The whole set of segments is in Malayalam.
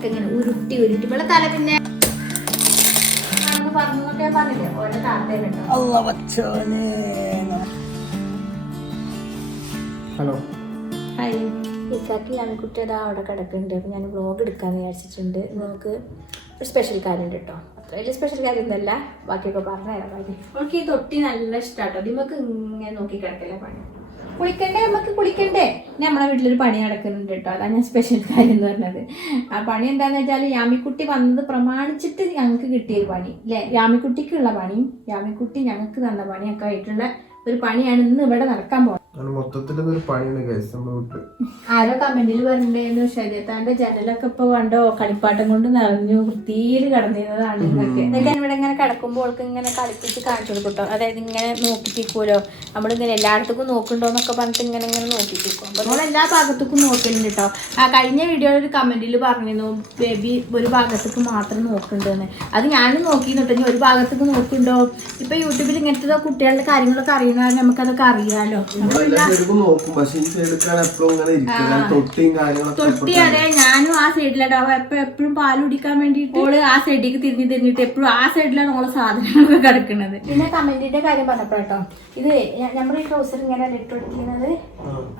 ഒക്കെ ഇങ്ങനെ ഉരുട്ടി ഉരുട്ടി ഇവിടെ തല പിന്നെ പറഞ്ഞൊക്കെ പറഞ്ഞില്ലേ ഓരോ താത്തേനെ ഹലോ ഹായ് ഇക്കാക്കി ആൺകുട്ടിയുടെ അവിടെ കിടക്കുന്നുണ്ട്. അപ്പോൾ ഞാൻ വ്ളോഗ് എടുക്കാമെന്ന് വിചാരിച്ചിട്ടുണ്ട്. നമുക്ക് ഒരു സ്പെഷ്യൽ കാര്യം കേട്ടോ. അത്ര വലിയ സ്പെഷ്യൽ കാര്യം ഒന്നുമല്ല, ബാക്കിയൊക്കെ പറഞ്ഞുതരാം. കാര്യം നമുക്ക് ഈ തൊട്ടി നല്ല ഇഷ്ടമാട്ടോ. നമുക്ക് ഇങ്ങനെ നോക്കി കിടക്കില്ല പണി. കുളിക്കണ്ടേ, നമുക്ക് കുളിക്കണ്ടേ. നമ്മളെ വീട്ടിലൊരു പണി നടക്കുന്നുണ്ട് കേട്ടോ. അതാണ് ഞാൻ സ്പെഷ്യൽ കാര്യം എന്ന് പറഞ്ഞത്. ആ പണി എന്താണെന്ന് വെച്ചാൽ യാമിക്കുട്ടി വന്നത് പ്രമാണിച്ചിട്ട് ഞങ്ങൾക്ക് കിട്ടിയൊരു പണി അല്ലേ. യാമിക്കുട്ടിക്കുള്ള പണിയും യാമിക്കുട്ടി ഞങ്ങൾക്ക് തന്ന പണിയൊക്കെ ആയിട്ടുള്ള ഒരു പണിയാണ് ഇന്ന് ഇവിടെ നടക്കാൻ പോകുന്നത്. ആരോ കമന്റിൽ പറഞ്ഞിട്ടുണ്ടായിരുന്നു ശരീരത്താന്റെ ജനലൊക്കെ ഇപ്പൊ കണ്ടോ കളിപ്പാട്ടം കൊണ്ട് നിറഞ്ഞു വൃത്തിയിൽ കിടന്നിരുന്നതാണ് ഇതൊക്കെ. ഇതൊക്കെ ഇവിടെ ഇങ്ങനെ കിടക്കുമ്പോൾ അവൾക്ക് ഇങ്ങനെ കളിപ്പിച്ച് കാണിച്ചു കൊടുക്കട്ടോ. അതായത് ഇങ്ങനെ നോക്കിപ്പിക്കൂലോ, നമ്മളിങ്ങനെ എല്ലായിടത്തേക്കും നോക്കണ്ടോ എന്നൊക്കെ പറഞ്ഞിട്ട് ഇങ്ങനെ ഇങ്ങനെ നോക്കിപ്പിക്കും. അപ്പൊ നമ്മൾ എല്ലാ ഭാഗത്തേക്കും നോക്കലുണ്ട് കേട്ടോ. ആ കഴിഞ്ഞ വീഡിയോയിൽ ഒരു കമന്റിൽ പറഞ്ഞിരുന്നു ബേബി ഒരു ഭാഗത്തേക്ക് മാത്രം നോക്കണ്ടെന്ന്. അത് ഞാനും നോക്കിയിരുന്നു കേട്ടോ. ഒരു ഭാഗത്തേക്ക് നോക്കുന്നുണ്ടോ. ഇപ്പൊ യൂട്യൂബിൽ ഇങ്ങനത്തെ കുട്ടികളുടെ കാര്യങ്ങളൊക്കെ അറിയുന്നവരെ നമുക്കതൊക്കെ അറിയാലോ. തൊട്ടി അതെ, ഞാനും ആ സൈഡിലാട്ടോ. എപ്പോഴും പാല് കുടിക്കാൻ വേണ്ടിട്ട് ഓള് ആ സൈഡിലേക്ക് തിരിഞ്ഞിട്ട് എപ്പോഴും ആ സൈഡിലാണ് ഓളെ സാധനങ്ങളൊക്കെ കിടക്കുന്നത്. പിന്നെ കമന്റിന്റെ കാര്യം പറഞ്ഞപ്പോട്ടോ, ഇത് നമ്മുടെ ഈ ട്രൗസർ ഇങ്ങനെ ഇട്ടുകൊടുക്കുന്നത്.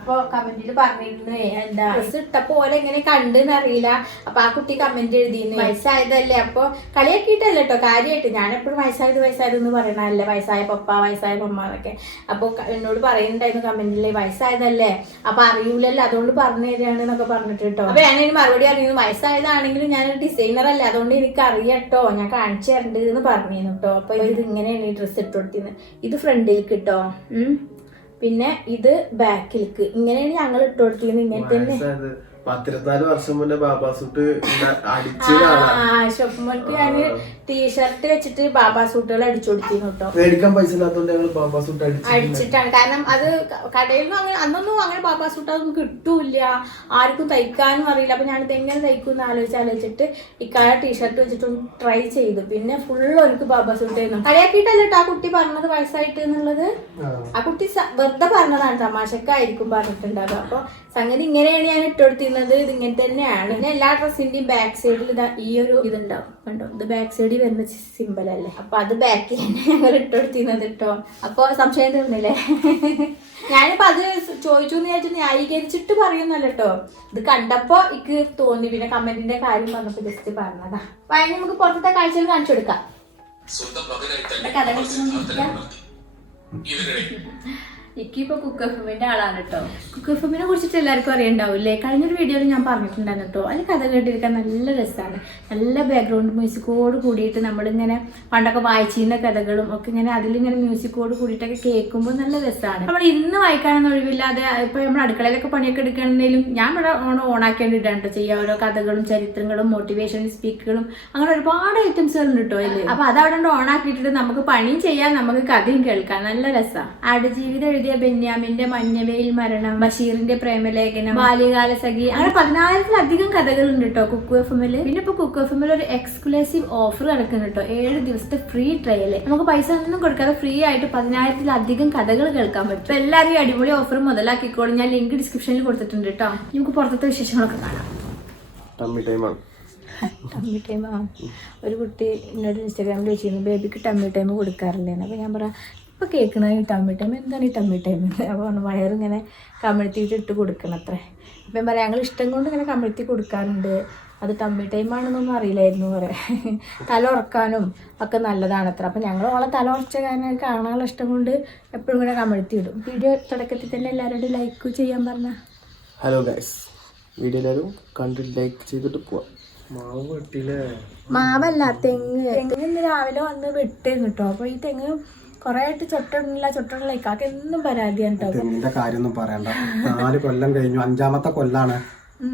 അപ്പൊ കമന്റിൽ പറഞ്ഞിരുന്നു എന്താ ഡ്രസ് ഇട്ടപ്പോ ഓലെ എങ്ങനെ കണ്ടെന്ന് അറിയില്ല. അപ്പൊ ആ കുട്ടി കമന്റ് എഴുതിയിരുന്നു വയസ്സായതല്ലേ. അപ്പൊ കളിയാക്കിയിട്ടല്ല കേട്ടോ, കാര്യമായിട്ട്. ഞാൻ എപ്പോഴും വയസ്സായതെന്ന് പറയണല്ലേ, വയസ്സായ പപ്പ വയസ്സായ മമ്മ എന്നൊക്കെ. അപ്പൊ എന്നോട് പറയുന്നുണ്ടായിരുന്നു കമന്റില് വയസ്സായതല്ലേ അപ്പൊ അറിയൂലല്ലോ അതുകൊണ്ട് പറഞ്ഞു തരാണ് എന്നൊക്കെ പറഞ്ഞിട്ട് കേട്ടോ. അപ്പൊ ഞാൻ അതിന് മറുപടി അറിയുന്നു വയസ്സായതാണെങ്കിലും ഞാനൊരു ഡിസൈനർ അല്ലേ, അതുകൊണ്ട് എനിക്ക് അറിയാട്ടോ, ഞാൻ കാണിച്ചു തരണ്ട് എന്ന് പറഞ്ഞിരുന്നു കേട്ടോ. അപ്പൊ ഇത് ഇങ്ങനെയാണ് ഈ ഡ്രസ്സ് ഇട്ട് കൊടുത്തിരുന്നത്. ഇത് ഫ്രണ്ടിലേക്ക് കേട്ടോ, പിന്നെ ഇത് ബാക്കിലേക്ക്. ഇങ്ങനെയാണ് ഞങ്ങൾ ഇട്ട് കൊടുത്തിരുന്നത്. ഇങ്ങനെ തന്നെ 14 വർഷം മുന്നേ ബാബാസൂട്ട് ഷോപ്പുമോൾക്ക് ഞാന് ടീഷർട്ട് വെച്ചിട്ട് ബാബാ സൂട്ടുകൾ അടിച്ചു കൊടുത്തിരുന്നു കേട്ടോ. മേടിക്കാൻ പൈസ ഇല്ലാത്തതുകൊണ്ട് ഞങ്ങൾ ബാബാ സൂട്ട് അടിച്ചിട്ടാണ്. കാരണം അത് കടയിൽ നിന്ന് അങ്ങനെ അന്നൊന്നും അങ്ങനെ ബാബാ സൂട്ട് അതൊന്നും കിട്ടൂല, ആർക്കും തയ്ക്കാനും അറിയില്ല. അപ്പൊ ഞാനിത് എങ്ങനെ തയ്ക്കും എന്ന് ആലോചിച്ചിട്ട് ഇക്കാല ടീഷർട്ട് വെച്ചിട്ട് ട്രൈ ചെയ്തു. പിന്നെ ഫുള്ള് എനിക്ക് ബാബാ സൂട്ട് ആയിരുന്നു. കളിയാക്കിയിട്ടല്ലോ ആ കുട്ടി പറഞ്ഞത് വയസ്സായിട്ട് എന്നുള്ളത്. ആ കുട്ടി വെറുതെ പറഞ്ഞതാണ്, തമാശക്കായിരിക്കും പറഞ്ഞിട്ടുണ്ടാവുക. അപ്പൊ സംഗതി ഇങ്ങനെയാണ് ഞാൻ ഇട്ടുകൊടുത്തിരുന്നത്. ഇത് ഇങ്ങനെ തന്നെയാണ്. പിന്നെ എല്ലാ ഡ്രസ്സിന്റെയും ബാക്ക് സൈഡിൽ ഇതാ ഈ ഒരു ഇതുണ്ടാവും കണ്ടോ. ഇത് ബാക്ക് സൈഡിൽ വരുന്ന സിമ്പിൾ അല്ലേ. അപ്പൊ അത് ബാക്കിൽ തന്നെ ഞങ്ങൾ ഇട്ടുകൊടുത്തിരുന്നത് കേട്ടോ. അപ്പൊ സംശയം തോന്നില്ലേ. ഞാനിപ്പോ അത് ചോദിച്ചു എന്ന് വിചാരിച്ചു ന്യായീകരിച്ചിട്ട് പറയുന്നല്ല കേട്ടോ. ഇത് കണ്ടപ്പോ എനിക്ക് തോന്നി. പിന്നെ കമന്റിന്റെ കാര്യം പറഞ്ഞപ്പോ ജസ്റ്റ് പറഞ്ഞതാ. അപ്പൊ അതിന് നമുക്ക് പുറത്തെ കാഴ്ചകൾ കാണിച്ചു കൊടുക്കാം. എനിക്കിപ്പോ കുക്ക് എഫ്എമ്മിന്റെ ആളാണ് കേട്ടോ. കുക്ക് എഫ്എമ്മിനെ കുറിച്ചിട്ട് എല്ലാവർക്കും അറിയണ്ടാവില്ലേ. കഴിഞ്ഞൊരു വീഡിയോയിൽ ഞാൻ പറഞ്ഞിട്ടുണ്ടായിരുന്നു കേട്ടോ. അതിൽ കഥ കേട്ടിരിക്കാൻ നല്ല രസമാണ്. നല്ല ബാക്ക്ഗ്രൗണ്ട് മ്യൂസിക്കോട് കൂടിയിട്ട് നമ്മളിങ്ങനെ പണ്ടൊക്കെ വായിച്ചിരുന്ന കഥകളും ഒക്കെ ഇങ്ങനെ അതിലിങ്ങനെ മ്യൂസിക്കോട് കൂടിയിട്ടൊക്കെ കേൾക്കുമ്പോൾ നല്ല രസമാണ്. നമ്മൾ ഇന്ന് വായിക്കാനൊന്നും ഒഴിവില്ലാതെ ഇപ്പൊ നമ്മൾ അടുക്കളയിലൊക്കെ പണിയൊക്കെ എടുക്കണമെങ്കിലും ഞാൻ ഇവിടെ ഓണാക്കേണ്ടിട്ടാണ് കേട്ടോ ചെയ്യുക. ഓരോ കഥകളും ചരിത്രങ്ങളും മോട്ടിവേഷൻ സ്പീക്കുകളും അങ്ങനെ ഒരുപാട് ഐറ്റംസുകൾ ഉണ്ട് കേട്ടോ അതിൽ. അപ്പൊ അതവിടെ ഓണാക്കിയിട്ടിട്ട് നമുക്ക് പണിയും ചെയ്യാൻ, നമുക്ക് കഥയും കേൾക്കാം. നല്ല രസമാണ്. ആടുജീവിതം എഴുതിയ ബെന്യാമിന്റെ മഞ്ഞവെയിൽ മരണം, ബഷീറിന്റെ പ്രേമലേഖനം, ബാല്യകാല സഖി, അങ്ങനെ 14,000-ലധികം കഥകളുണ്ട് കേട്ടോ കുക്ക് എഫ്എമ്മിൽ. പിന്നെ ഇപ്പൊ കുക്ക് എഫ്എമ്മിൽ ഒരു എക്സ്ക്ലൂസീവ് ഓഫർ നടക്കുന്നു കേട്ടോ. 7 ദിവസത്തെ ഫ്രീ ട്രയൽ. നമുക്ക് പൈസ ഒന്നും കൊടുക്കാതെ ഫ്രീ ആയിട്ട് 10,000-ലധികം കഥകൾ കേൾക്കാൻ പറ്റും. എല്ലാവരും ഈ അടിപൊളി ഓഫർ മുതലാക്കിക്കോളും. ഞാൻ ലിങ്ക് ഡിസ്ക്രിപ്ഷനിൽ കൊടുത്തിട്ടുണ്ട് കേട്ടോ. നമുക്ക് പുറത്തത്തെ വിശേഷങ്ങളൊക്കെ കാണാം. ടമ്മി ടൈമാണ്. Tummy time. ഒരു കുട്ടി എന്നോട് ഇൻസ്റ്റാഗ്രാമിൽ ചോദിച്ചിരുന്നു ബേബിക്ക് ടമ്മി ടൈം കൊടുക്കാറില്ലേന്ന്. അപ്പോൾ ഞാൻ പറയാം ഇപ്പോൾ കേൾക്കണത് ഈ ടമ്മി ടൈം എന്താണ് ഈ ടമ്മി ടൈം? അപ്പോൾ വയറിങ്ങനെ കമിഴ്ത്തിയിട്ട് ഇട്ട് കൊടുക്കണം അത്രേ. അപ്പം ഞാൻ പറയാം ഞങ്ങൾ ഇഷ്ടം കൊണ്ട് ഇങ്ങനെ കമിഴ്ത്തി കൊടുക്കാറുണ്ട്, അത് ടമ്മി ടൈമാണെന്നൊന്നും അറിയില്ലായിരുന്നു പറയാം. തല ഉറക്കാനും ഒക്കെ നല്ലതാണ് അത്ര. അപ്പം ഞങ്ങൾ ഓളെ തല ഉറച്ച കാരണം കാണാനുള്ള ഇഷ്ടം കൊണ്ട് എപ്പോഴും ഇങ്ങനെ കമിഴ്ത്തി ഇടും. വീഡിയോ തുടക്കത്തിൽ തന്നെ എല്ലാവരോടും ലൈക്ക് ചെയ്യാൻ പറഞ്ഞ. ഹലോ ഗൈസ്, വീഡിയോ എല്ലാവരും കണ്ടിട്ട് ലൈക്ക് ചെയ്തിട്ട് പോവാം. മാവ് വെട്ടിയില്ലേ? മാവല്ല, തെങ്ങ് ഇന്ന് രാവിലെ വന്ന് വെട്ടിരുന്നു കേട്ടോ. അപ്പോൾ ഈ തെങ്ങ് കൊറേ ആയിട്ട് ചൊട്ടില്ല ഇക്കാക്ക് എന്നും പരാതിയാണ് കേട്ടോ. തെങ്ങിന്റെ കാര്യമൊന്നും പറയണ്ട. 4 കൊല്ലം കഴിഞ്ഞു, 5ാമത്തെ കൊല്ലാണ്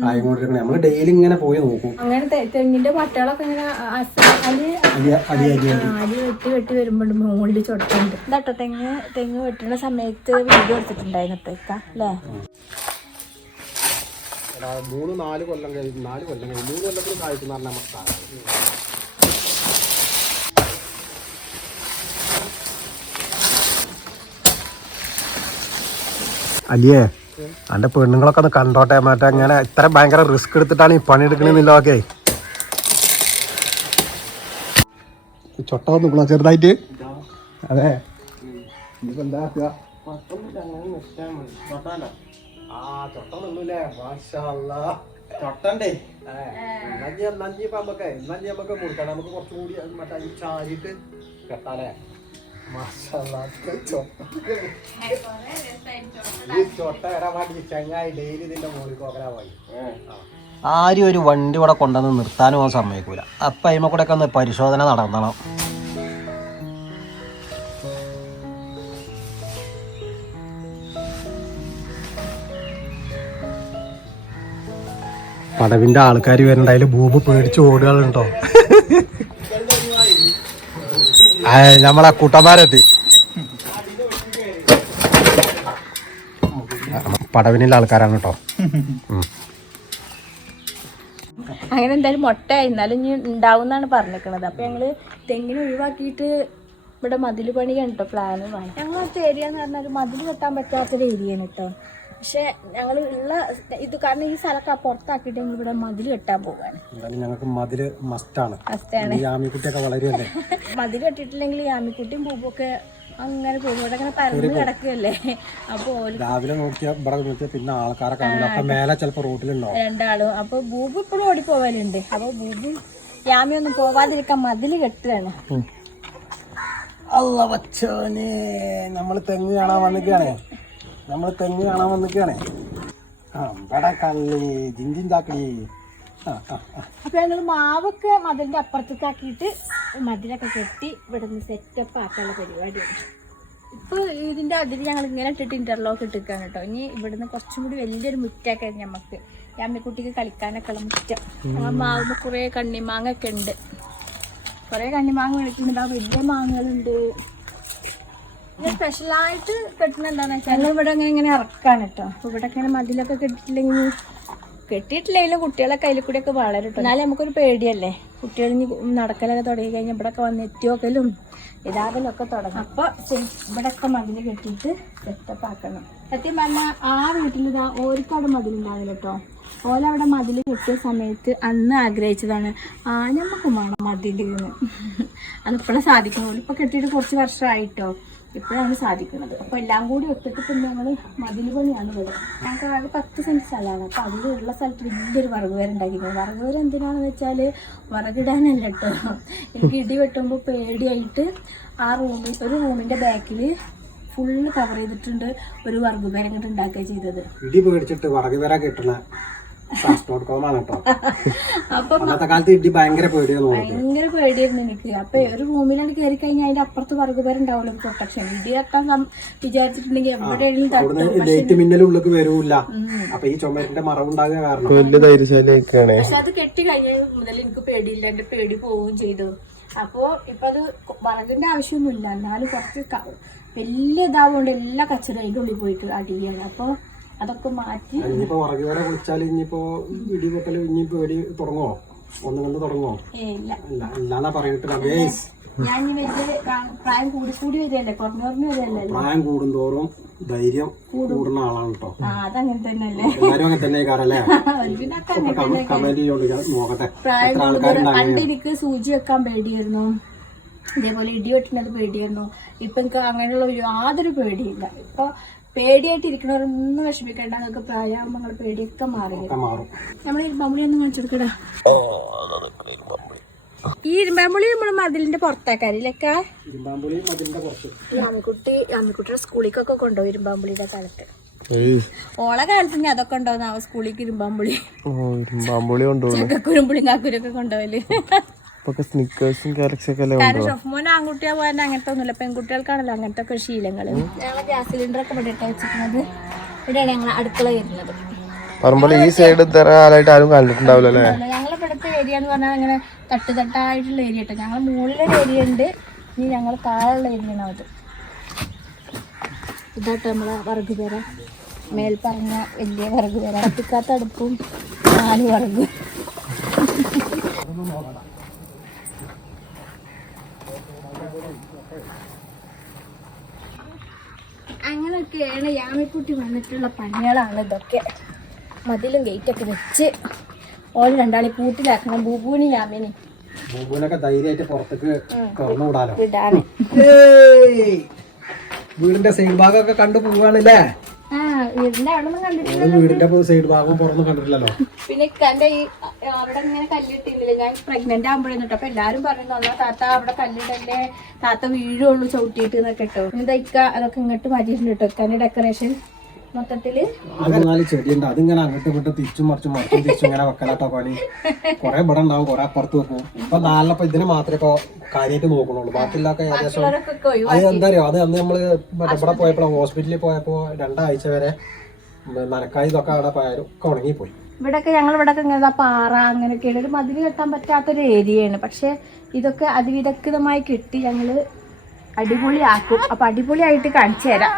ആയിക്കൊണ്ടിരിക്കണേ. നമ്മള് ഡെയിലി ഇങ്ങനെ പോയി നോക്കും. അങ്ങനെ തെങ്ങിന്റെ പട്ടകളൊക്കെ ഇങ്ങനെ അരി വെട്ടി വരുമ്പോണ്ട് മുകളിൽ ചൊട്ടുണ്ട്. ഇതാട്ടോ തെങ്ങ് വെട്ടുന്ന സമയത്ത് വീഡിയോ എടുത്തിട്ടുണ്ടായിരുന്നു കേട്ടോ ഇക്ക അല്ലേ. 3-4 കൊല്ലം കഴിഞ്ഞു. 4 കൊല്ലം കഴിഞ്ഞു. 3 കൊല്ലത്തിൽ കായ്ക്കുന്ന പറഞ്ഞാൽ നമുക്ക് അലിയേ അന്റെ പെണ്ണുങ്ങളൊക്കെ ഒന്ന് കണ്ടോട്ടെ. മറ്റേ ഇങ്ങനെ ഇത്ര ഭയങ്കര റിസ്ക് എടുത്തിട്ടാണ് ഈ പണി എടുക്കണെന്നില്ല. ഓക്കെ ചൊട്ട വന്നിക്കണോ ചെറുതായിട്ട്? അതെ, ഇനിയിപ്പോ എന്താ ആക്കുക? ആ ചൊട്ട നിന്നൂല്ലേ? മാഷാ അല്ലാ. ചൊട്ടണ്ടേ നമുക്ക് മുറിക്കണം. നമുക്ക് കുറച്ചുകൂടി മറ്റേ ഈ ചാരിട്ട് കെട്ടാലേ? മാഷാ അല്ലാ. ഈ ചൊട്ട വരാൻ വേണ്ടി ചങ്ങായി ഡെയിലി ഇതിന്റെ മുകളിൽ പോകലാ പോയി. ആരും ഒരു വണ്ടി ഇവിടെ കൊണ്ടുവന്ന് നിർത്താനും പോകാൻ സമ്മതിക്കൂല. അപ്പം അതിമ കൂടെ ഒക്കെ ഒന്ന് പരിശോധന നടത്തണം. പടവിന്റെ ആൾക്കാർ വരുന്നുണ്ടായാലും ഭൂമി പേടിച്ച് ഓടുകളുണ്ടോ? നമ്മളെ കൂട്ടന്മാരെത്തി. പടവിനുള്ള ആൾക്കാരാണ് കേട്ടോ. അങ്ങനെ എന്തായാലും മുട്ട എന്നാലും ഇനി ഉണ്ടാവും എന്നാണ് പറഞ്ഞിരിക്കണത്. അപ്പം ഞങ്ങൾ തെങ്ങിനെ ഒഴിവാക്കിയിട്ട് ഇവിടെ മതിൽ പണിയാണ് കേട്ടോ പ്ലാനും വേണം. ഞങ്ങളത്തെ ഏരിയ എന്ന് പറഞ്ഞാൽ ഒരു മതിൽ കെട്ടാൻ പറ്റാത്തൊരു ഏരിയയാണ് കേട്ടോ. പക്ഷെ ഞങ്ങൾ ഉള്ള ഇത് കാരണം ഈ സ്ഥലമൊക്കെ പുറത്താക്കിയിട്ട് ഞങ്ങൾ ഇവിടെ മതിൽ കെട്ടാൻ പോവാണ്. ഞങ്ങൾക്ക് മതില് മസ്റ്റാണ്. യാമിക്കുട്ടിയൊക്കെ വളരെയല്ലേ. മതിൽ കെട്ടിയിട്ടില്ലെങ്കിൽ യാമിക്കുട്ടിയും പൂപ്പൊക്കെ അങ്ങനെ പോകും. ഇവിടെ അങ്ങനെ പരന്ന് കിടക്കുകയല്ലേ. അപ്പൊ രാവിലെ നോക്കിയാൽ ഇവിടെ നോക്കിയാൽ പിന്നെ ആൾക്കാരൊക്കെ മേലെ ചിലപ്പോ റോട്ടിലുണ്ടോ രണ്ടാളും. അപ്പൊ ബൂബ് ഇപ്പോഴും ഓടിപ്പോവലുണ്ട്. അപ്പൊ ബൂബും യാമിയൊന്നും പോവാതിരിക്കാൻ മതില് കെട്ടുകയാണ്. അല്ല വച്ചോനെ, നമ്മള് തെങ്ങ് കാണാൻ വന്നിക്കാണേ. ഇവിടെ കള്ളി ജിഞ്ചിൻ ചാക്കളി. അപ്പൊ ഞങ്ങൾ മാവൊക്കെ മതിലിന്റെ അപ്പുറത്തേക്കാക്കിയിട്ട് മതിലൊക്കെ കെട്ടി ഇവിടെ നിന്ന് സെറ്റപ്പ് ആക്കാനുള്ള പരിപാടിയാണ്. ഇപ്പൊ ഇതിന്റെ അതിൽ ഞങ്ങൾ ഇങ്ങനെ ഇട്ടിട്ട് ഇന്റർലോക്ക് ഇട്ടിരിക്കാണ് കേട്ടോ. ഇനി ഇവിടുന്ന് കുറച്ചും കൂടി വലിയൊരു മുറ്റൊക്കെ ഞമ്മക്ക് അമ്മക്കുട്ടിക്ക് കളിക്കാനൊക്കെ ഉള്ള മുറ്റം. ആ മാവുമ്പോ കുറെ കണ്ണിമാങ്ങ ഒക്കെ ഉണ്ട്. കുറെ കണ്ണിമാങ്ങ വിളിക്കുന്നുണ്ട്. ആ വലിയ മാങ്ങകളുണ്ട്. സ്പെഷ്യലായിട്ട് കെട്ടുന്ന എന്താണെന്ന് വെച്ചാൽ ഞങ്ങൾ ഇവിടെ ഇങ്ങനെ ഇറക്കാണ് കേട്ടോ. അപ്പൊ ഇവിടെ ഇങ്ങനെ മതിലൊക്കെ കെട്ടിയിട്ടില്ലെങ്കിലും കുട്ടികളെ കയ്യിൽ കൂടിയൊക്കെ വളരും. എന്നാലും നമുക്കൊരു പേടിയല്ലേ, കുട്ടികൾ ഇനി നടക്കലൊക്കെ തുടങ്ങി കഴിഞ്ഞാൽ ഇവിടെയൊക്കെ വന്ന് എത്തിയോക്കലും ഇതാകലൊക്കെ തുടങ്ങും. അപ്പോൾ ഇവിടെയൊക്കെ മതിൽ കെട്ടിയിട്ട് സെറ്റപ്പ് ആക്കണം. സത്യം പറഞ്ഞാൽ ആ വീട്ടിൽ ഇതാ ഓർക്കവിടെ മതിലുണ്ടാവില്ല കേട്ടോ. ഓലവിടെ മതിൽ കെട്ടിയ സമയത്ത് അന്ന് ആഗ്രഹിച്ചതാണ് നമുക്ക് വേണം മതിലെന്ന്. അതിപ്പോഴും സാധിക്കണം. ഓലിപ്പോൾ കെട്ടിയിട്ട് കുറച്ച് വർഷമായിട്ടോ. ഇപ്പോഴാണ് സാധിക്കുന്നത്. അപ്പോൾ എല്ലാം കൂടി ഒത്തിട്ട് പിന്നെ ഞങ്ങൾ മതിൽ പണിയാണ് ഇവിടെ. ഞങ്ങൾക്ക് ആകെ 10 സെൻറ്റ് സ്ഥലമാണ്. അപ്പോൾ അതിലുള്ള സ്ഥലത്ത് വലിയൊരു വറകുപേര ഉണ്ടാക്കിക്കുന്നത്. വറകുപേര എന്തിനാണെന്ന് വെച്ചാൽ വറകിടാനല്ല കേട്ടോ. എനിക്ക് ഇടി വെട്ടുമ്പോൾ പേടിയായിട്ട് ആ ഒരു റൂമിൻ്റെ ബാക്കിൽ ഫുള്ള് കവർ ചെയ്തിട്ടുണ്ട് ഒരു വറകുപേര ഇങ്ങോട്ട് ഉണ്ടാക്കുക ചെയ്തത്. ഇടി പേടിച്ചിട്ട് വറകുപേര കിട്ടണ അപ്പൊ അന്നത്തെ കാലത്ത് ഇടി ഭയങ്കര പേടിയായിരുന്നു എനിക്ക്. അപ്പൊ ഒരു റൂമിലാണ് കയറി കഴിഞ്ഞാൽ അതിന്റെ അപ്പുറത്ത് വറകുപേര ഉണ്ടാവുള്ളൂ പ്രൊട്ടക്ഷൻ. ഇടി കെട്ടാൻ വിചാരിച്ചിട്ടുണ്ടെങ്കിൽ എവിടെയെങ്കിലും മിന്നലുള്ളിലേക്ക് വരൂല്ല. അപ്പൊ ഈ ചുമരിന്റെ മറവുണ്ടാകുക കാരണം പക്ഷെ അത് കെട്ടി കഴിഞ്ഞ മുതൽ എനിക്ക് പേടിയില്ല. എന്റെ പേടി പോവുകയും ചെയ്തു. അപ്പോ ഇപ്പൊ അത് വറകിന്റെ ആവശ്യമൊന്നുമില്ല. എന്നാലും കുറച്ച് വലിയ ഇതാവുകൊണ്ട് എല്ലാ കച്ചറും അതിന്റെ ഉള്ളിൽ പോയിട്ട് അടിയാണ്. അപ്പൊ അതൊക്കെ മാറ്റി ഇനിയിപ്പോ വറകുപേര വിളിച്ചാൽ ഇനിയിപ്പോ ഇടി പൊട്ടല് ഇനിയിപ്പോ വെടി തുടങ്ങുമോ? ഒന്ന് കണ്ട് തുടങ്ങുമോ? ഇല്ലാന്നാ പറഞ്ഞിട്ടില്ല. ഞാൻ പ്രായം കൂടി വരികയല്ലേ, കുറഞ്ഞു വരികയല്ലേ. പ്രായം കൂടുന്തോറും ധൈര്യം കൂടുന്ന ആളാണ് കേട്ടോ. അതങ്ങനെ തന്നെയല്ലേ. എല്ലാരും അങ്ങനെ തന്നെ കാരല്ലേ. കമന്റ് നോക്കട്ടെ. പ്രായം കൂടുതൽ പണ്ട് എനിക്ക് സൂചി വെക്കാൻ പേടിയായിരുന്നു. ഇതേപോലെ ഇടി വെട്ടുന്നത് പേടിയായിരുന്നു. ഇപ്പൊ എനിക്ക് അങ്ങനെയുള്ള യാതൊരു പേടിയില്ല. ഇപ്പൊ പേടിയായിട്ട് ഇരിക്കണവരൊന്നും വിഷമിക്കേണ്ട. നിങ്ങൾക്ക് പ്രായമാകുമ്പോൾ നിങ്ങൾ പേടിയൊക്കെ മാറി. നമ്മൾ ഇരുമ്പാമ്പുളി ഒന്നും കാണിച്ചെടുക്കടാ. ഈ ഇരുമ്പാമ്പുളി നമ്മൾ മതിലിന്റെ പുറത്താക്കാരില്ലൊക്കെ. അമ്മിക്കുട്ടിയുടെ സ്കൂളിലേക്കൊക്കെ കൊണ്ടുപോകും ഇരുമ്പാമ്പുളിയുടെ കാലത്ത്. ഓളെ കാലത്ത് ഞാൻ അതൊക്കെ ഉണ്ടാവുന്ന സ്കൂളിലേക്ക് ഇരുമ്പാമ്പുളി ചക്കക്കുരുമ്പുളി കാക്കുരൊക്കെ കൊണ്ടുപോകല്. കാരണം ഷഫ്മോൻ ആൺകുട്ടിയാ പോകാൻ അങ്ങനത്തെ ഒന്നുമില്ല. പെൺകുട്ടികൾക്കാണല്ലോ അങ്ങനത്തെ ഒക്കെ ശീലങ്ങള്. ഞങ്ങൾ ഗ്യാസ് സിലിണ്ടർ ഒക്കെ ഇവിടെ ഇട്ട് വെച്ചിരിക്കുന്നത്. ഇവിടെയാണ് ഞങ്ങൾ അടുക്കള വരുന്നത്. ഈ സൈഡ് ആരും കണ്ടിട്ടുണ്ടാവില്ല. ഞങ്ങളിവിടുത്തെ ഏരിയ എന്ന് പറഞ്ഞാൽ അങ്ങനെ തട്ടുതട്ടായിട്ടുള്ള ഏരിയ കേട്ടോ. ഞങ്ങൾ മുകളിലൊരു ഏരിയ ഉണ്ട്. ഇനി ഞങ്ങൾ താഴെയുള്ള ഏരിയ ആണ് അത്. ഇതാട്ടോ നമ്മളെ വറകുപേര. മേൽ പറഞ്ഞ വലിയ വറകുപേര. കത്തിക്കാത്ത അടുപ്പും 4 വറക്. അങ്ങനെയൊക്കെയാണ് യാമിക്കുട്ടി വന്നിട്ടുള്ള പണികളാണ് ഇതൊക്കെ. മതിലും ഗേറ്റൊക്കെ വെച്ച് ഓൾ രണ്ടാളി കൂട്ടിലാക്കണം. ബൂബൂനി യാമിനി ബൂബുവിനൊക്കെ ധൈര്യമായിട്ട് പുറത്തേക്ക് തുറന്നു വിടാലോ. വിടാന്. വീടിന്റെ സൈഡ് ഭാഗമൊക്കെ കണ്ടു പോവാണല്ലേ? ആ വീടിന്റെ അവിടെ ഒന്നും കണ്ടിട്ടില്ല. വീടിന്റെ സൈഡ് ഭാഗം പുറന്ന് കണ്ടിട്ടില്ലല്ലോ. പിന്നെ ഇക്കാന്റെ ഈ അവിടെ ഇങ്ങനെ കല്ലിട്ടില്ല, ഞാൻ പ്രഗ്നന്റ് ആകുമ്പോഴേന്നിട്ട്. അപ്പൊ എല്ലാരും പറയുന്നു എന്നാ താത്ത അവിടെ കല്ലിടല്ലേ, താത്ത വീഴുള്ളൂ ചവിട്ടിയിട്ട് എന്നൊക്കെ കേട്ടോ. ഇതാ ഇക്ക അതൊക്കെ ഇങ്ങോട്ട് മാറ്റിയിട്ടുണ്ട് കേട്ടോ. ഇക്കാന്റെ ഡെക്കറേഷൻ മൊത്തത്തില് നാല് ചെടിയുണ്ട്, അതിങ്ങനെ അങ്ങോട്ടും ഇങ്ങോട്ടും തിരിച്ചും മറിച്ചും തിരിച്ചും ഇങ്ങനെ വെക്കലാട്ടോ പണി. കൊറേ ഇവിടെ ഉണ്ടാവും, കൊറേ അപ്പുറത്ത് വെക്കും. ഇപ്പൊ നാലിനപ്പൊ ഇതിന് മാത്രമേ ഇപ്പൊ കാര്യമായിട്ട് നോക്കണുള്ളൂ. ബാക്കിയുള്ളതൊക്കെ ഏകദേശം അത് എന്താ അറിയോ, അത് അന്ന് നമ്മള് ഇവിടെ പോയപ്പോ ഹോസ്പിറ്റലിൽ പോയപ്പോ 2 ആഴ്ച വരെ നനക്കായി ഇതൊക്കെ അവിടെ പോയാലും ഒക്കെ ഉണങ്ങിപ്പോയി. ഇവിടെയൊക്കെ ഞങ്ങൾ ഇവിടെയൊക്കെ ഇങ്ങനെ പാറ അങ്ങനെയൊക്കെയാണ്, ഒരു മതിൽ കെട്ടാൻ പറ്റാത്തൊരു ഏരിയയാണ്. പക്ഷെ ഇതൊക്കെ അതിവിദഗ്ധമായി കെട്ടി ഞങ്ങള് അടിപൊളിയാക്കും. അപ്പൊ അടിപൊളിയായിട്ട് കാണിച്ചു തരാം.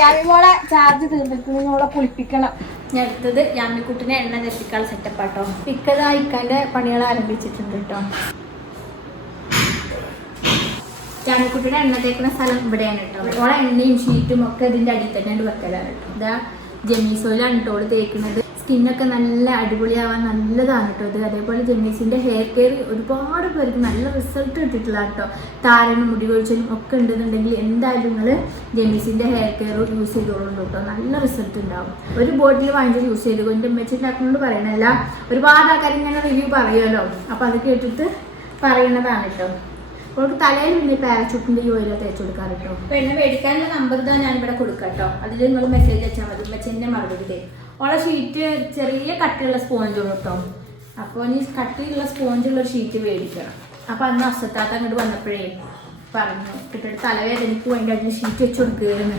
യാമിമോളെ ചാർജ് തീർന്നിട്ടുള്ള കുളിപ്പിക്കണം. ഞാൻ അടുത്തത് യാമിക്കുട്ടിനെ എണ്ണ തെറ്റിക്കാൾ സെറ്റപ്പാട്ടോ. ഇക്കതാ ഇക്കാന്റെ പണികൾ ആരംഭിച്ചിട്ടുണ്ട് കേട്ടോ. യാമിക്കുട്ടിയുടെ എണ്ണ തേക്കുന്ന സ്ഥലം ഇവിടെയാണ് കേട്ടോ. ഓളെ എണ്ണയും ഷീറ്റും ഒക്കെ ഇതിന്റെ അടിയിൽ തന്നെ വെക്കലാണ് കേട്ടോ. ഇതാ ജെമീസോയിലാണ് കേട്ടോ ഓള് തേക്കുന്നത്. സ്കിന്നൊക്കെ നല്ല അടിപൊളിയാവാൻ നല്ലതാണ് കേട്ടോ ഇത്. അതേപോലെ ജെമീസിൻ്റെ ഹെയർ കെയർ ഒരുപാട് പേർക്ക് നല്ല റിസൾട്ട് കിട്ടിയിട്ടുള്ള കേട്ടോ. താരനും മുടി കൊഴിച്ചിലും ഒക്കെ ഉണ്ടെന്നുണ്ടെങ്കിൽ എന്തായാലും നിങ്ങൾ ജെമീസിൻ്റെ ഹെയർ കെയർ യൂസ് ചെയ്തോളും കേട്ടോ. നല്ല റിസൾട്ട് ഉണ്ടാവും. ഒരു ബോട്ടിൽ വാങ്ങിച്ച് യൂസ് ചെയ്തു. എൻ്റെ ഉമ്മച്ചിണ്ടാക്കുന്നതുകൊണ്ട് പറയണല്ല, ഒരുപാട് ആൾക്കാർ ഇങ്ങനെ റിവ്യൂ പറയുമല്ലോ. അപ്പോൾ അത് കേട്ടിട്ട് പറയുന്നതാണ് കേട്ടോ. അവൾക്ക് തലയിൽ പിന്നെ പാരച്യൂട്ടിൻ്റെ ഈ ഓയിലോ തേച്ച് കൊടുക്കാറ് കേട്ടോ. അപ്പോൾ എന്നെ മേടിക്കാനുള്ള നമ്പർ ഇതാ ഞാനിവിടെ കൊടുക്കാം കേട്ടോ. അതിൽ നിങ്ങൾ മെസ്സേജ് അയച്ചാൽ മതി. ഉമ്മച്ചിൻ്റെ മറുപടി തരും. ഓളെ ഷീറ്റ് ചെറിയ കട്ടിയുള്ള സ്പോഞ്ച് കേട്ടോ. അപ്പോൾ ഇനി കട്ടിയുള്ള സ്പോഞ്ചുള്ള ഷീറ്റ് മേടിക്കണം. അപ്പോൾ അന്ന് അസത്താത്ത അങ്ങോട്ട് വന്നപ്പോഴേ പറഞ്ഞു കുട്ടിയുടെ തലവേദനയ്ക്ക് അതിൻ്റെ അടിയിൽ ഷീറ്റ് വെച്ച് കൊടുക്കുകയെന്ന്.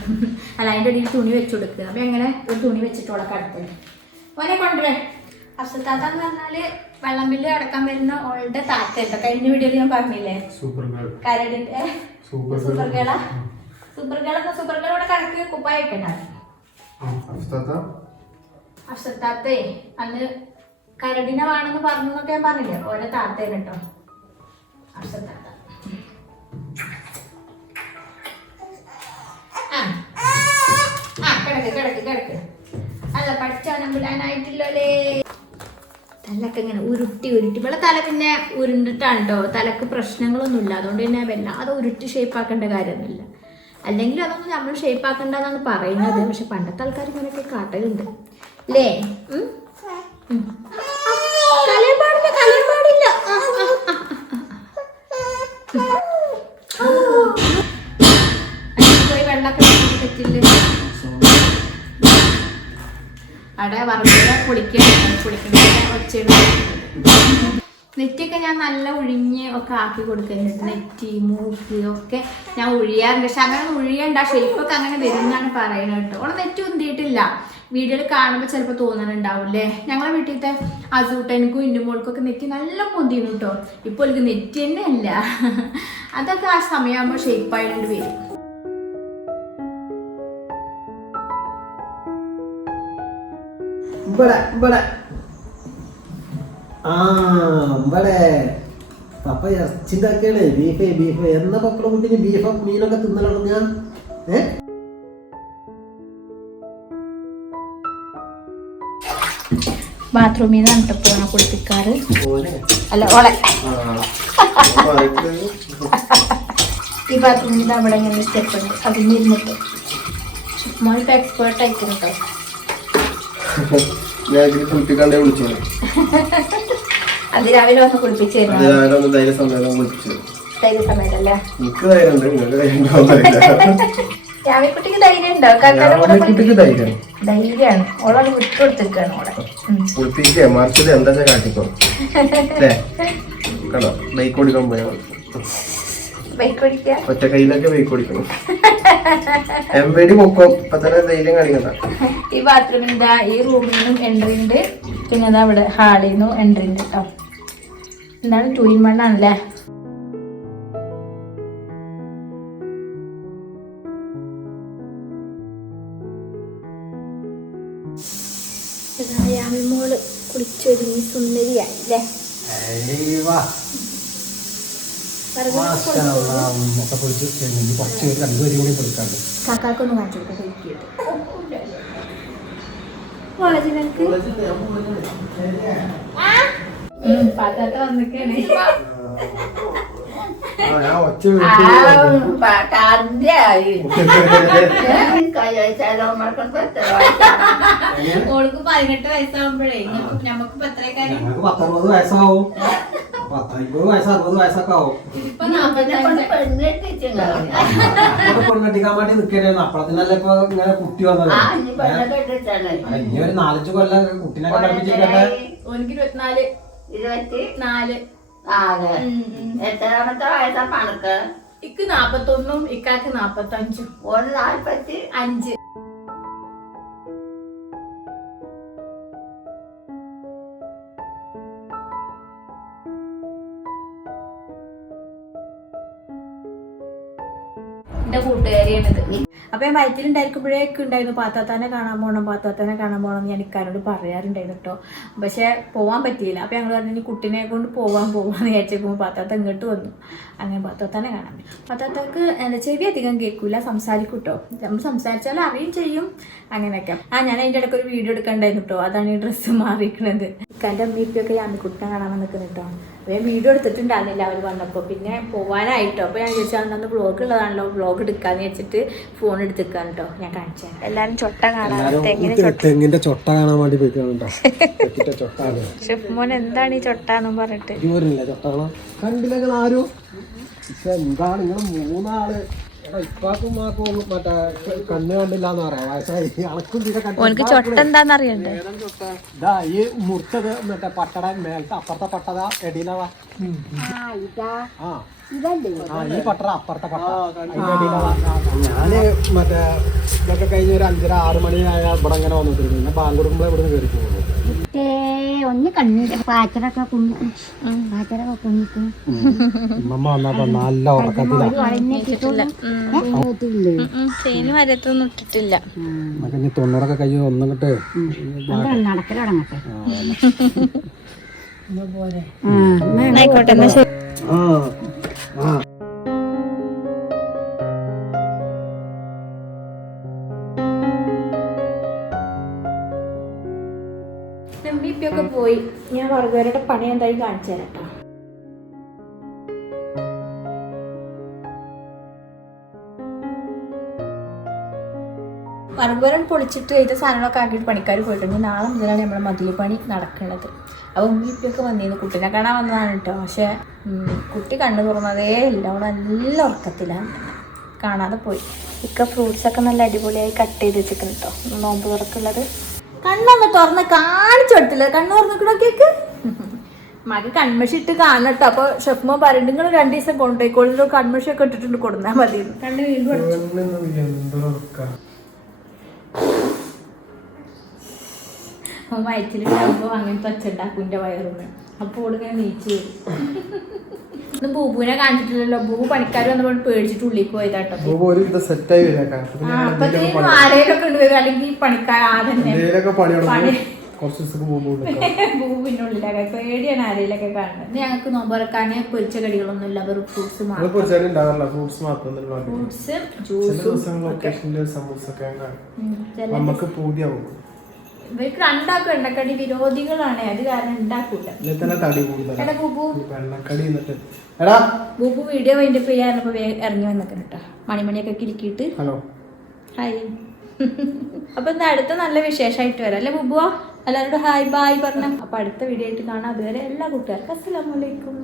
അല്ല, അതിൻ്റെ അടിയിൽ തുണി വെച്ച് കൊടുക്കുക. അപ്പോൾ എങ്ങനെ ഒരു തുണി വെച്ചിട്ട് ഓളെ കടത്തല്ലേ ഓനെ കൊണ്ടുവരേ. അസത്താത്ത എന്ന് പറഞ്ഞാൽ വെള്ളം ബില്ല് അടക്കാൻ വരുന്ന ഓളുടെ താത്ത കേട്ടോ. കഴിഞ്ഞ വീഡിയോയിൽ ഞാൻ പറഞ്ഞില്ലേ, കരടിൻ്റെ സൂപ്പർ ഗേളാ. സൂപ്പർ ഗേളോടെ കടക്ക് കുപ്പായ വെക്കണ്ടായിരുന്നു. അഫ്സത്താത്തേ അന്ന് കരടിനെ വേണമെന്ന് പറഞ്ഞു എന്നൊക്കെ ഞാൻ പറഞ്ഞില്ലേ, ഓരോ താത്തേനെ കേട്ടോ അഫ്സത്താത്ത. കിടക്ക് അല്ല പഠിച്ചാണെങ്കിലാനായിട്ടില്ലേ. തലൊക്കെ ഇങ്ങനെ ഉരുട്ടി ഇവിടെ തല പിന്നെ ഉരുണ്ടിട്ടാണ് കേട്ടോ. തലക്ക് പ്രശ്നങ്ങളൊന്നുമില്ല, അതുകൊണ്ട് തന്നെ വല്ലാതെ ഉരുട്ടി ഷേപ്പാക്കേണ്ട കാര്യമൊന്നുമില്ല. അല്ലെങ്കിൽ അതൊന്നും നമ്മൾ ഷേപ്പാക്കേണ്ടതെന്നാണ് പറയുന്നത്. പക്ഷെ പണ്ടത്തെ ആൾക്കാർ ഇങ്ങനെയൊക്കെ കാട്ടലുണ്ട് അല്ലേ. കലയും പാടില്ല. പോയി വെള്ളമൊക്കെ പറ്റില്ല. അവിടെ വറവില കുളിക്കുന്ന ഒച്ചയുടെ നെറ്റിയൊക്കെ ഞാൻ നല്ല ഒഴിഞ്ഞ് ഒക്കെ ആക്കി കൊടുക്കുന്നുണ്ട്. നെറ്റി മൂക്ക് ഒക്കെ ഞാൻ ഒഴിയാറുണ്ട്. പക്ഷെ അങ്ങനെ ഒഴിയണ്ട, ഷേപ്പൊക്കെ അങ്ങനെ വരുമെന്നാണ് പറയുന്നത് കേട്ടോ. ഓളെ നെറ്റി ഉന്തിയിട്ടില്ല. വീഡിയോയിൽ കാണുമ്പോൾ ചിലപ്പോൾ തോന്നണുണ്ടാവില്ലേ. ഞങ്ങളെ വീട്ടിലത്തെ അസൂട്ടനിക്കും ഇന്നുമോൾക്കൊക്കെ നെറ്റി നല്ല പൊന്തിയിരുന്നു കേട്ടോ. ഇപ്പോൾ എനിക്ക് നെറ്റി തന്നെ അല്ല. അതൊക്കെ ആ സമയമാകുമ്പോൾ ഷേപ്പായിട്ട് വരും. പപ്പ ഇറച്ചിണ്ടാക്കിയാണ്. ബീഫ് എന്നാ പപ്പട കുട്ടിന് ബീഫ് മീനൊക്കെ തിന്നലാണ് ഞാൻ. ബാത്റൂമിൽ നിന്നാണ് പോണ കുളിപ്പിക്കാറ്. അല്ല ഓളെ ഈ ബാത്റൂമിൽ അവിടെ ഇങ്ങനെ സ്റ്റെപ്പ് ഉണ്ട്, അതിന് ഇരുന്നിട്ട് മോൾക്ക് എക്സ്പേർട്ട് ആയിക്കുന്നു കേട്ടോ. അത് രാവിലെ വന്ന് കുളിപ്പിച്ചു ധൈര്യസമയത്തല്ലേ. രാവിലെക്കുട്ടിക്ക് ധൈര്യം ഉണ്ടോ? ധൈര്യമാണ്. ഓളോട് വിട്ടുകൊടുത്തിരിക്കാണ് ഓളെ. ബൈക്ക് ഓടിക്കുക, ഒറ്റ കയ്യിലൊക്കെ ബൈക്ക് ഓടിക്കണം. എംബേഡി പൊക്കും ഇപ്പൊ തന്നെ ധൈര്യം കാണിക്കണ്ട. ഈ ബാത്റൂമിന്റെ ഈ റൂമിൽ നിന്നും എൻട്രി ഉണ്ട്, പിന്നെ അവിടെ ഹാളിൽ നിന്നും എൻട്രി ഉണ്ട് കേട്ടോ. എന്താണ് 2-in-1 ആണല്ലേ. യാമിമോള് കുളിച്ചൊരുങ്ങി സുന്ദരിയായില്ലേ. കാക്കാക്കൊന്നും കാണിച്ചു കൊടുക്കാം. കോളേജിലേക്ക് പാത്താത്ത വന്നിക്കാണ്. ഞാൻ ഒച്ച ഓൾക്ക് 18 വയസ്സാകുമ്പോഴേ നമുക്കിപ്പോ എത്രയൊക്കെ ഞങ്ങൾക്ക് 19 വയസ്സാവും 50 വയസ്സ് 60 വയസ്സൊക്കെ ആവും ഇപ്പൊ 45 പെണ്ണെട്ടിക്കാൻ വേണ്ടി നിൽക്കണേന്ന് അപ്പഴത്തിനല്ലേ ഇപ്പൊ ഇങ്ങനെ കുട്ടി വന്നത് ഇനി ഒരു 4-5 കൊല്ലം കുട്ടീനൊക്കെ പഠിപ്പിച്ചിരിക്കട്ടെ ഓനിക്ക് 24 എത്രാമത്തെ വയസ്സാ പണക്ക് ഇക്ക് 41 ഇക്കാക്ക് 45 ഒരു 45 എന്റെ കൂട്ടുകാരിയാണിത്. അപ്പൊ ഞാൻ വയറ്റിലുണ്ടായിരിക്കുമ്പോഴേക്ക് ഉണ്ടായിരുന്നു പാത്താത്താനെ കാണാൻ പോകണം ഞാൻ ഇക്കാരോട് പറയാറുണ്ടായിരുന്നു കേട്ടോ. പക്ഷെ പോവാൻ പറ്റിയില്ല. അപ്പൊ ഞങ്ങൾ പറഞ്ഞു ഇനി കുട്ടീനെ കൊണ്ട് പോവാന്ന് വിചാരിച്ചേക്കുമ്പോൾ പാത്താത്ത ഇങ്ങോട്ട് വന്നു. അങ്ങനെ പാത്താത്താനെ കാണാൻ പറ്റും. പാത്താത്തക്ക് ചെവി അധികം കേൾക്കൂല, സംസാരിക്കും കേട്ടോ. നമ്മൾ സംസാരിച്ചാലും അറിയും ചെയ്യും അങ്ങനെയൊക്കെ. ഞാൻ അതിൻ്റെ ഇടയ്ക്ക് ഒരു വീഡിയോ എടുക്കണ്ടായിരുന്നു കേട്ടോ. അതാണ് ഈ ഡ്രസ്സ് മാറിയിരിക്കുന്നത്. ഇക്കാൻ്റെ അമ്മയൊക്കെ കുട്ടിനെ കാണാൻ വന്നിരിക്കുന്നു കേട്ടോ. അപ്പോൾ ഞാൻ വീഡിയോ എടുത്തിട്ടുണ്ടായിരുന്നില്ല അവർ വന്നപ്പോൾ. പിന്നെ പോകാനായിട്ടോ. അപ്പോൾ ഞാൻ ചോദിച്ചാൽ അന്ന് വ്ളോഗ് ഉള്ളതാണല്ലോ, വ്ളോഗ് എടുക്കാന്ന് വെച്ചിട്ട് ഫോൺ എടുത്തിരിക്കാൻ കേട്ടോ. ഞാൻ കാണിച്ചു തരാം. എല്ലാവരും ചൊട്ട കാണാൻ, തെങ്ങിന്റെ ചൊട്ട കാണാൻ വേണ്ടി പോയിട്ടോ. ഷെഫ് മോൻ എന്താണ് ഈ ചൊട്ടാന്നും പറഞ്ഞിട്ട് കണ്ടില്ല ആരും. പക്ഷെ എന്താണ് നിങ്ങൾ 3 ആള് ഇപ്പാക്കും മാക്കും മറ്റേ കണ്ണ് കണ്ടില്ലാന്ന് പറയാം. വയസ്സായി അണക്കും ഓനക്ക് ചൊട്ട എന്താന്നറിയണ്ടേ? ഇതാ ഈ മുറിച്ചത് മറ്റേ പട്ടട മേലത്തെ അപ്പുറത്തെ പട്ടത എടീലവാ. ഈ പട്ടട അപ്പുറത്തെ പട്ട ഞാന് മറ്റേ ഇതൊക്കെ കഴിഞ്ഞ് ഒരു 5:30-6 മണിയായ ഇവിടെ ഇങ്ങനെ വന്നിട്ടുണ്ട്. പിന്നെ ബാങ്ക് കൊടുക്കുമ്പോൾ ഇവിടെ നിന്ന് കയറി പോകുന്നു. ഒന്ന് കണ്ണിട്ട് പാച്ചറൊക്കെ കുഞ്ഞിക്കും ഉമ്മ വന്നപ്പോ നല്ല ഉറക്കത്തിലാണ്. മരത്തൊന്നും ഇട്ടിട്ടില്ല. 90 കഴിഞ്ഞ് ഒന്നിട്ട് നടക്കലടങ്ങട്ടെ. ആയിക്കോട്ടെ എന്നാ ശരി. ഒക്കെ പോയി. ഞാൻ വർഗവരുടെ പണി എന്തായി കാണിച്ചു തരാം കേട്ടോ. വർഗവരം പൊളിച്ചിട്ട് ഇതിന്റെ സാധനങ്ങളൊക്കെ ആക്കിയിട്ട് പണിക്കാർ പോയിട്ടുണ്ട്. നാളെ മുതലാണ് നമ്മുടെ മതിൽ പണി നടക്കുന്നത്. അപ്പോൾ ഉമ്മിപ്പൊക്കെ വന്നിരുന്നു. കുട്ടീനെ കാണാൻ വന്നതാണ് കേട്ടോ. പക്ഷെ കുട്ടി കണ്ണു തുറന്നതേ ഇല്ല. അവൾ നല്ല ഉറക്കത്തിലാണ്, കാണാതെ പോയി. ഇക്ക ഫ്രൂട്ട്സൊക്കെ നല്ല അടിപൊളിയായി കട്ട് ചെയ്ത് വെച്ചിരിക്കുന്നു കേട്ടോ. നോമ്പ് തുറക്കുള്ളത് കണ്ണൊന്ന് തുറന്ന് കാണിച്ചു കൊടുത്തില്ല. കണ്ണ് തുറന്നിക്കണൊക്കെ മക കൺമഷിട്ട് കാണട്ടോ. അപ്പൊ ഷെഫ്മോ പറയുന്നുണ്ട് നിങ്ങൾ 2 ദിവസം കൊണ്ടുപോയിക്കോളൂ, കൺമഷിയൊക്കെ ഇട്ടിട്ടുണ്ട് കൊടുന്നാൽ മതി. കണ്ണ് വീണ്ടും വയറ്റിലുണ്ടാകുമ്പോ അങ്ങനത്തെ ഒച്ചുണ്ടാക്കും എന്റെ വയറുന്ന്. അപ്പൊ ഓടിങ്ങനെ നീച്ചു വരും. ബൂബുവിനെ കാണിച്ചിട്ടില്ലല്ലോ. ബൂബു പണിക്കാർ വന്നപ്പോൾ പേടിച്ചിട്ട് ഉള്ളിലേക്ക് പോയതാട്ടോ. അപ്പത്തേനും ആരേലൊക്കെ ഉണ്ട് വരും. അല്ലെങ്കിൽ പണിക്കാർ ബൂബിനുള്ളിലൊക്കെ പേടിയാണ് ആരേലൊക്കെ കാണുന്നത്. ഞങ്ങൾക്ക് നോമ്പ് തുറക്കാന് പൊരിച്ച കടികളൊന്നും ഇല്ല, വെറും ഫ്രൂട്ട്സ് മാത്രം. ഫ്രൂട്ട്സ് ജ്യൂസും ഇവർക്ക് 2 ആൾക്കും എണ്ണക്കടി വിരോധികളാണ്. അത് കാരണം ഉണ്ടാക്കൂല. ബൂബു വീഡിയോ വൈൻഡപ്പ് ചെയ്യാനപ്പോ ഇറങ്ങി വന്നിക്കണം കേട്ടോ. മണിമണിയൊക്കെ കിരിക്കിയിട്ട് ഹായ്. അപ്പൊ എന്താ അടുത്ത നല്ല വിശേഷമായിട്ട് വരാം അല്ലേ ബുബുവാ? എല്ലാവരോടും ഹായ് ബായ് പറഞ്ഞ. അപ്പൊ അടുത്ത വീഡിയോ ആയിട്ട് കാണാം. അതുവരെ എല്ലാ കൂട്ടുകാർക്കും അസ്സലാമു അലൈക്കും.